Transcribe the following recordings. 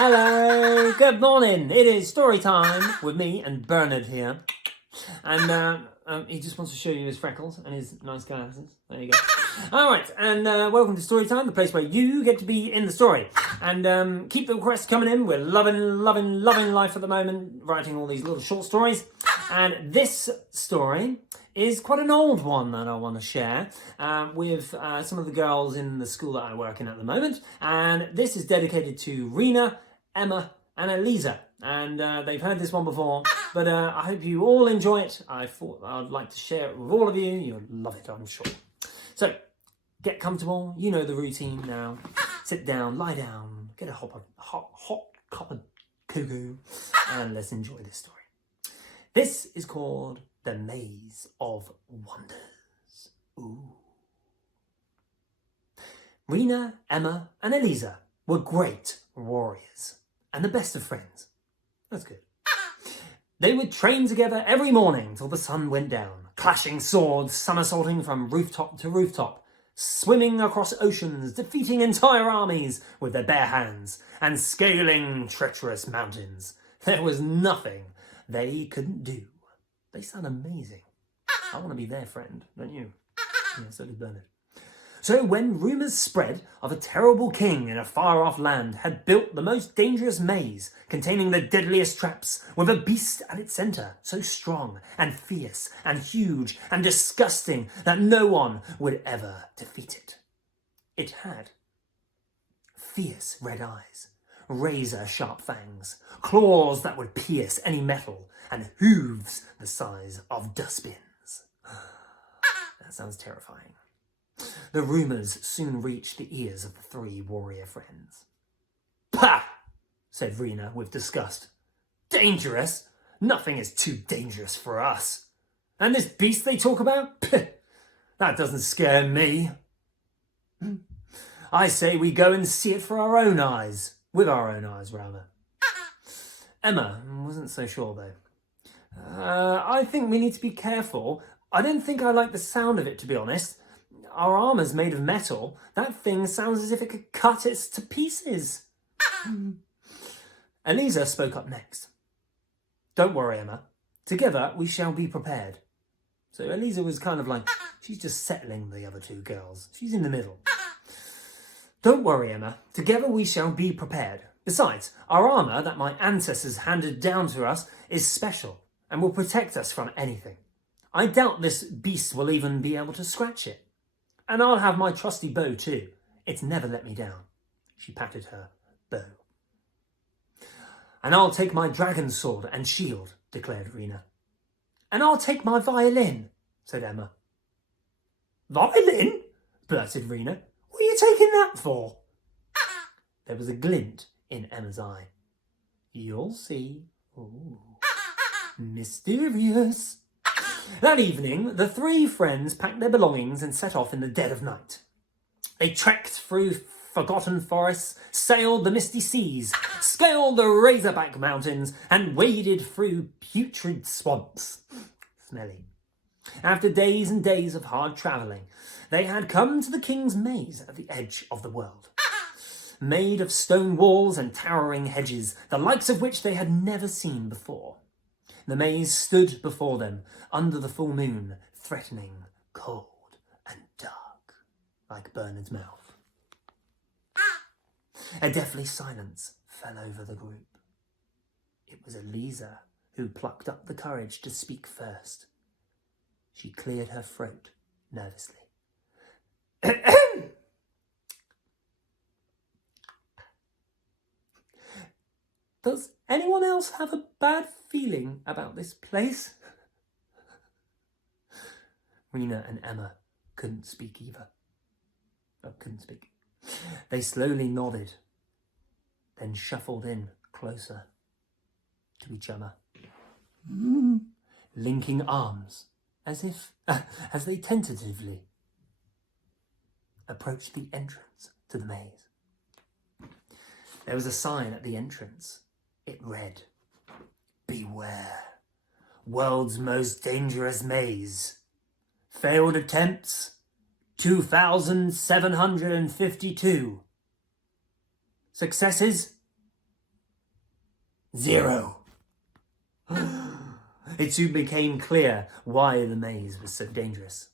Hello, good morning. It is story time with me and Bernard here. And he just wants to show you his freckles and his nice glasses. There you go. All right, and welcome to Story Time, the place where you get to be in the story. And keep the requests coming in. We're loving life at the moment, writing all these little short stories. And this story is quite an old one that I want to share with some of the girls in the school that I work in at the moment. And this is dedicated to Rina, Emma, and Aleeza. And they've heard this one before, but I hope you all enjoy it. I thought I'd like to share it with all of you. You'll love it, I'm sure. So, get comfortable. You know the routine now. Sit down, lie down, get a hot cup of cuckoo, and let's enjoy this story. This is called The Maze of Wonders. Ooh. Rina, Emma, and Aleeza were great warriors and the best of friends. That's good. They would train together every morning till the sun went down, clashing swords, somersaulting from rooftop to rooftop, swimming across oceans, defeating entire armies with their bare hands, and scaling treacherous mountains. There was nothing they couldn't do. They sound amazing. I want to be their friend, don't you? Yeah, so did Bernard. So when rumours spread of a terrible king in a far-off land had built the most dangerous maze, containing the deadliest traps, with a beast at its centre, so strong and fierce and huge and disgusting that no one would ever defeat it. It had fierce red eyes, razor-sharp fangs, claws that would pierce any metal, and hooves the size of dustbins. That sounds terrifying. The rumours soon reached the ears of the three warrior friends. "Pah!" said Rina with disgust. "Dangerous? Nothing is too dangerous for us. And this beast they talk about? That doesn't scare me. I say we go and see it for our own eyes. With our own eyes, rather." Emma wasn't so sure, though. I think we need to be careful. I don't think I like the sound of it, to be honest. Our armour's made of metal. That thing sounds as if it could cut us to pieces." Aleeza spoke up next. "Don't worry, Emma. Together we shall be prepared." So Aleeza was kind of like, she's just settling the other two girls. She's in the middle. "Don't worry, Emma. Together we shall be prepared. Besides, our armour that my ancestors handed down to us is special and will protect us from anything. I doubt this beast will even be able to scratch it. And I'll have my trusty bow too. It's never let me down." She patted her bow. "And I'll take my dragon sword and shield," declared Rina. "And I'll take my violin," said Emma. "Violin?" blurted Rina. "What are you taking that for?" There was a glint in Emma's eye. "You'll see." Ooh. Mysterious. That evening, the three friends packed their belongings and set off in the dead of night. They trekked through forgotten forests, sailed the misty seas, scaled the razorback mountains, and waded through putrid swamps. Smelly. After days and days of hard travelling, they had come to the king's maze at the edge of the world. Made of stone walls and towering hedges, the likes of which they had never seen before. The maze stood before them, under the full moon, threatening, cold, and dark, like Bernard's mouth. A deathly silence fell over the group. It was Aleeza who plucked up the courage to speak first. She cleared her throat nervously. "Does anyone else have a bad feeling about this place?" Rina and Emma couldn't speak either. They slowly nodded, then shuffled in closer to each other, linking arms as they tentatively approached the entrance to the maze. There was a sign at the entrance. It read, "Beware, world's most dangerous maze. Failed attempts, 2,752. Successes, 0. It soon became clear why the maze was so dangerous.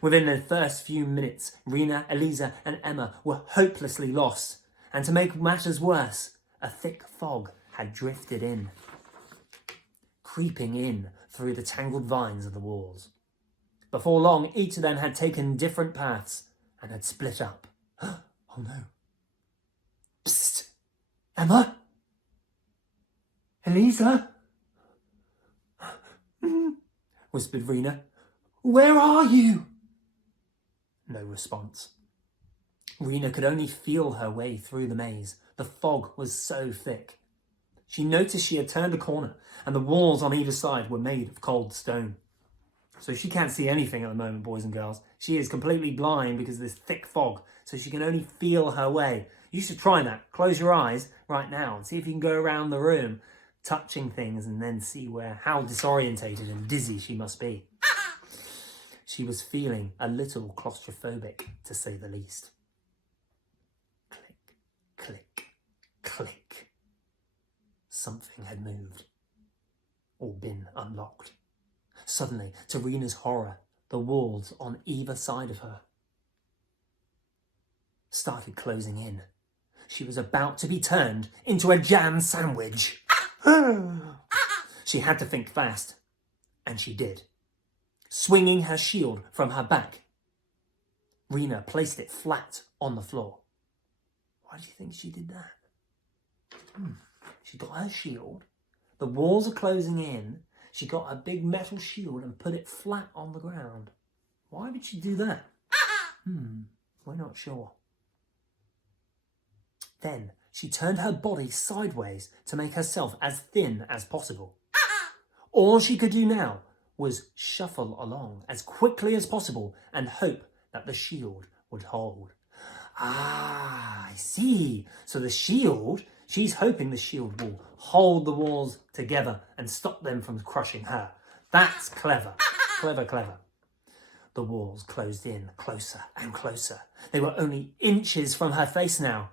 Within the first few minutes, Rina, Aleeza and Emma were hopelessly lost, and to make matters worse, a thick fog had drifted in, creeping in through the tangled vines of the walls. Before long, each of them had taken different paths and had split up. Oh no. Psst! Emma? Aleeza? Whispered Rina. Where are you? No response. Rina could only feel her way through the maze. The fog was so thick. She noticed she had turned a corner and the walls on either side were made of cold stone. So she can't see anything at the moment, boys and girls. She is completely blind because of this thick fog, so she can only feel her way. You should try that. Close your eyes right now and see if you can go around the room touching things and then see how disorientated and dizzy she must be. She was feeling a little claustrophobic, to say the least. Click, click, click. Something had moved or been unlocked. Suddenly, to Rina's horror, the walls on either side of her started closing in. She was about to be turned into a jam sandwich. She had to think fast, and she did. Swinging her shield from her back, Rina placed it flat on the floor. Why do you think she did that? She got her shield. The walls are closing in. She got a big metal shield and put it flat on the ground. Why would she do that? We're not sure. Then she turned her body sideways to make herself as thin as possible. All she could do now was shuffle along as quickly as possible and hope that the shield would hold. Ah, I see. So the shield, she's hoping the shield will hold the walls together and stop them from crushing her. That's clever. Clever, clever. The walls closed in closer and closer. They were only inches from her face now.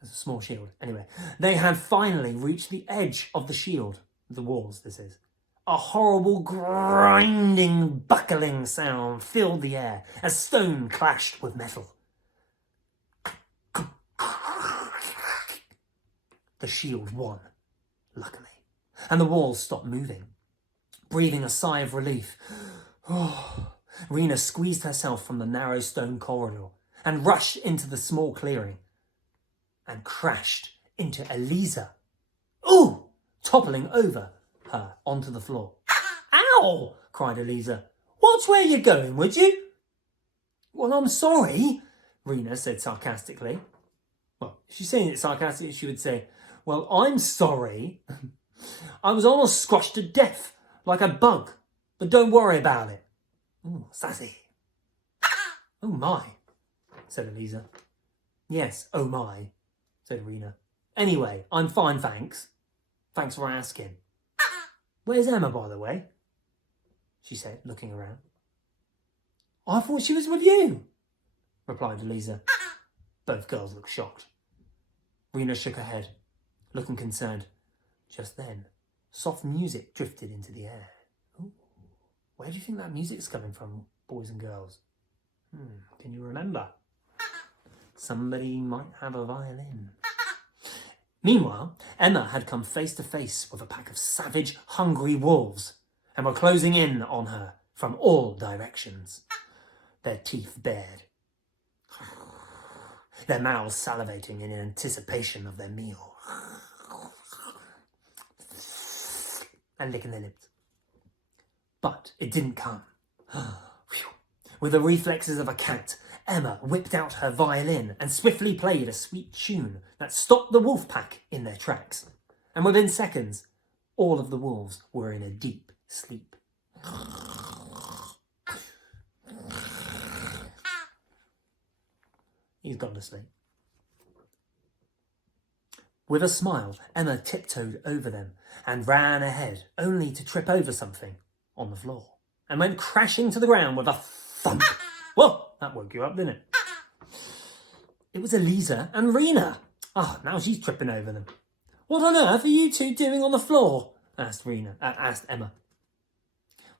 There's a small shield. Anyway, they had finally reached the edge of the shield. The walls, this is. A horrible grinding, buckling sound filled the air as stone clashed with metal. The shield won, luckily, and the walls stopped moving. Breathing a sigh of relief, Rina squeezed herself from the narrow stone corridor and rushed into the small clearing and crashed into Aleeza. Ooh! Toppling over her onto the floor. Ow! Cried Aleeza. Watch where you're going, would you? Well, I'm sorry, Rina said sarcastically. Well, if she's saying it sarcastically, she would say, well, I'm sorry. I was almost squashed to death, like a bug. But don't worry about it. Ooh, sassy. Oh my, said Aleeza. Yes, oh my, said Rina. Anyway, I'm fine, thanks. Thanks for asking. Where's Emma, by the way? She said, looking around. I thought she was with you, replied Aleeza. Both girls looked shocked. Rina shook her head, looking concerned. Just then, soft music drifted into the air. Ooh, where do you think that music's coming from, boys and girls? Can you remember? Somebody might have a violin. Meanwhile, Emma had come face to face with a pack of savage, hungry wolves and were closing in on her from all directions, their teeth bared, their mouths salivating in anticipation of their meal, and licking their lips. But it didn't come. With the reflexes of a cat, Emma whipped out her violin and swiftly played a sweet tune that stopped the wolf pack in their tracks. And within seconds, all of the wolves were in a deep sleep. He's gone to sleep. With a smile, Emma tiptoed over them and ran ahead, only to trip over something on the floor and went crashing to the ground with a thump. Whoa, that woke you up, didn't it? It was Aleeza and Rina. Now she's tripping over them. What on earth are you two doing on the floor? Asked Emma.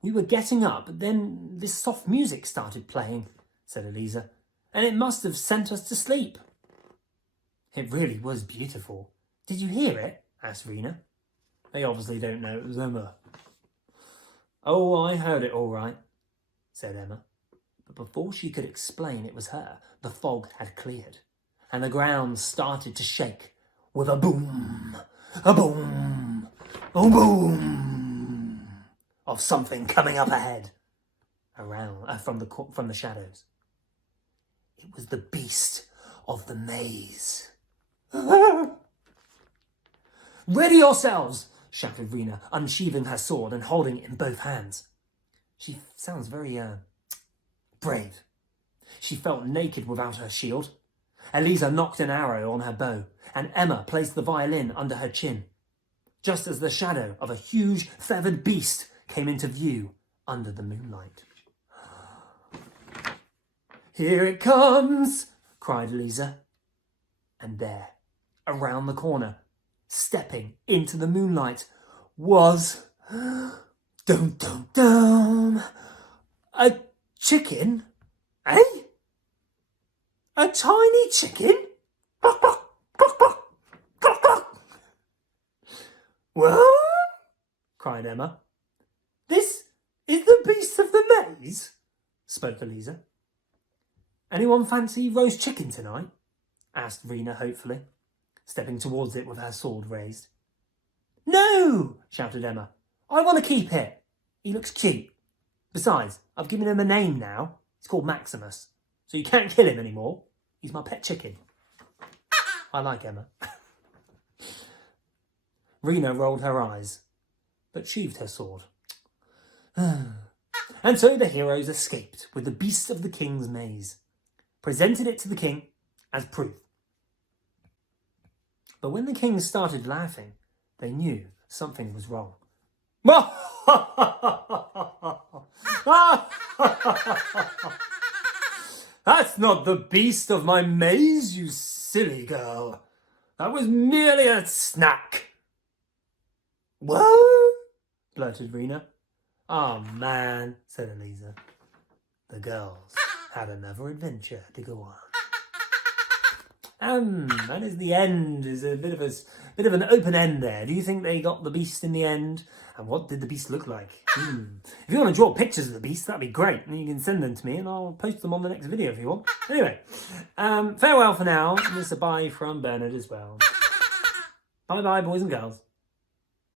We were getting up, but then this soft music started playing, said Aleeza, and it must have sent us to sleep. It really was beautiful. Did you hear it? Asked Rina. They obviously don't know it was Emma. Oh, I heard it all right, said Emma. But before she could explain it was her, the fog had cleared, and the ground started to shake with a boom, a boom, a boom of something coming up ahead, from the shadows. It was the beast of the maze. Ready yourselves, shouted Rina, unsheathing her sword and holding it in both hands. She sounds very, brave. She felt naked without her shield. Aleeza knocked an arrow on her bow, and Emma placed the violin under her chin, just as the shadow of a huge feathered beast came into view under the moonlight. Here it comes, cried Aleeza. And there, around the corner, stepping into the moonlight, was... dum dum dum... a chicken? Eh? A tiny chicken? What? Cried Emma. This is the beast of the maze, spoke Aleeza. Anyone fancy roast chicken tonight? Asked Rina hopefully, stepping towards it with her sword raised. No, shouted Emma. I want to keep it. He looks cute. Besides, I've given him a name now. It's called Maximus, so you can't kill him anymore. He's my pet chicken. I like Emma. Rina rolled her eyes, but sheathed her sword. And so the heroes escaped with the beast of the king's maze, presented it to the king as proof. But when the king started laughing, they knew something was wrong. That's not the beast of my maze, you silly girl. That was merely a snack. What? Blurted Rina. Oh man, said Aleeza. The girls had another adventure to go on. That is the end. Is a bit of an open end there. Do you think they got the beast in the end? And what did the beast look like? If you want to draw pictures of the beast, that'd be great. And you can send them to me and I'll post them on the next video if you want. Anyway, farewell for now. And it's a bye from Bernard as well. Bye bye, boys and girls.